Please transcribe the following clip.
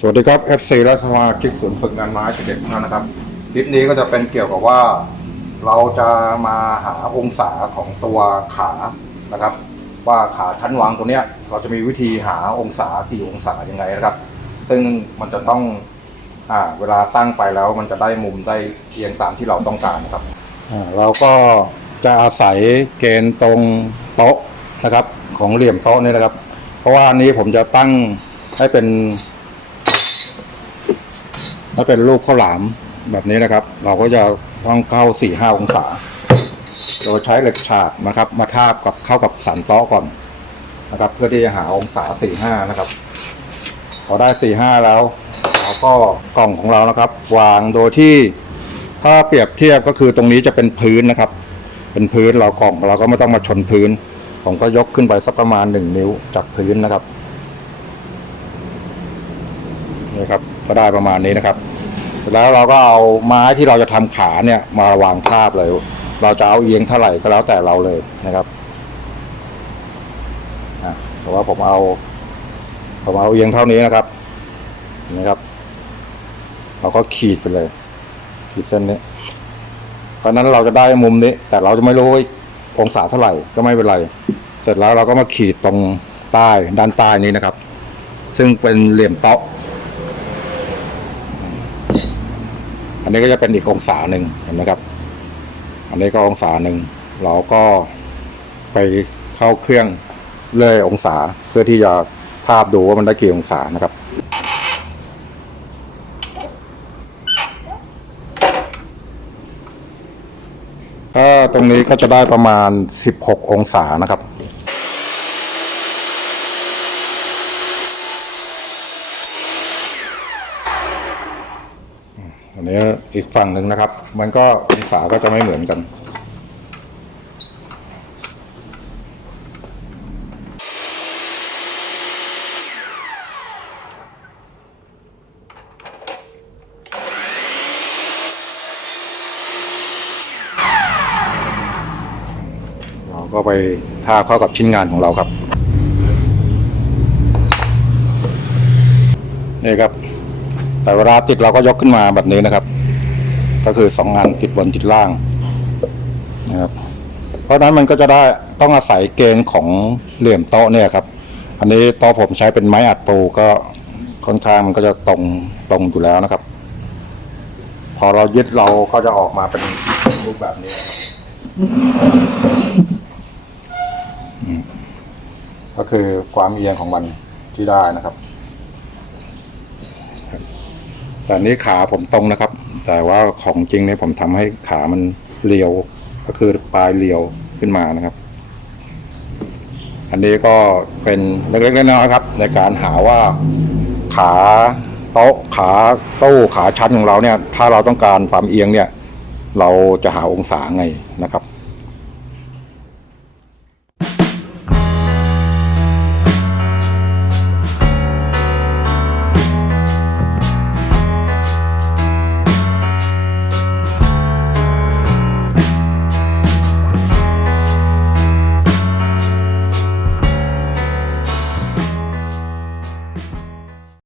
สวัสดีครับ FC และสมาชิกศูนย์ฝึกงานไม้เฉลิมพันธ์นะครับ คลิปนี้ก็จะเป็นเกี่ยวกับว่า เราจะมาหาองศาของตัวขานะครับ ว่าขาชั้นวางตัวเนี้ย เราจะมีวิธีหาองศากี่องศายังไงนะครับ ซึ่งมันจะต้องอ่าเวลาตั้งไปแล้วมันจะได้มุมได้เอียงตามที่เราต้องการนะครับอ่าเราก็จะอาศัยเกณฑ์ตรงโต๊ะนะครับ ของเหลี่ยมโต๊ะนี่นะครับ เพราะว่าอันนี้ผมจะตั้งให้เป็น ถ้าเป็นลูกข้าวหลามแบบนี้นะครับ เราก็จะต้องเข้าสี่ห้าองศาโดยใช้เหล็กฉากนะครับ มาทาบกับเข้ากับสันโต๊ะก่อนนะครับ เพื่อที่จะหาองศาสี่ห้านะครับ พอได้สี่ห้าแล้วเราก็กล่องของเรานะครับ วางโดยที่ถ้าเปรียบเทียบก็คือตรงนี้จะเป็นพื้นนะครับ เป็นพื้นเรากล่องเราก็ไม่ต้องมาชนพื้น ผมก็ยกขึ้นไปสักประมาณหนึ่งนิ้วจากพื้นนะครับนี่ครับ ก็ได้ประมาณนี้นะครับแล้วเราก็เอาไม้ที่เราจะทำขาเนี่ย มาวางทาบเลย เราจะเอาเอียงเท่าไหร่ก็แล้วแต่เราเลยนะครับแต่ว่าผมเอาผมเอาเอียงเท่านี้นะครับนะครับ เราก็ขีดไปเลย ขีดเส้นนี้เพราะนั้นเราจะได้มุมนี้ แต่เราจะไม่รู้ว่าองศาเท่าไหร่ก็ไม่เป็นไร เสร็จแล้วเราก็มาขีดตรงใต้ด้านใต้นี้นะครับ ซึ่งเป็นเหลี่ยมโต๊ะ อันนี้ก็จะเป็นอีกองศาหนึ่งเห็นไหมครับ อันนี้ก็องศาหนึ่งเราก็ไปเข้าเครื่องเลื่อยองศาเพื่อที่จะภาพดูว่ามันได้กี่องศานะครับถ้าตรงนี้ก็จะได้ประมาณ 16 องศานะครับ อันนี้อีกฝั่งหนึ่งนะครับ มันก็องศาก็จะไม่เหมือนกัน เราก็ไปทาเข้ากับชิ้นงานของเราครับนี่ครับ แต่เวลาติดเราก็ยกขึ้นมาแบบนี้นะครับ ก็คือสองงานติดบนติดล่างนะครับ เพราะนั้นมันก็จะได้ต้องอาศัยเกณฑ์ของเหลี่ยมโต๊ะเนี่ยครับ อันนี้โต๊ะผมใช้เป็นไม้อัดปูก็ค่อนข้างมันก็จะตรงตรงอยู่แล้วนะครับ พอเรายึดเราก็จะออกมาเป็นรูปแบบนี้ก็คือความเอียงของมันที่ได้นะครับ แต่อันนี้ขาผมตรงนะครับ แต่ว่าของจริงเนี่ยผมทำให้ขามันเรียว ก็คือปลายเรียวขึ้นมานะครับ อันนี้ก็เป็นเล็กๆน้อยๆครับ ในการหาว่าขาโต๊ะขาตู้ขาชั้นของเราเนี่ย ถ้าเราต้องการความเอียงเนี่ย เราจะหาองศาไงนะครับ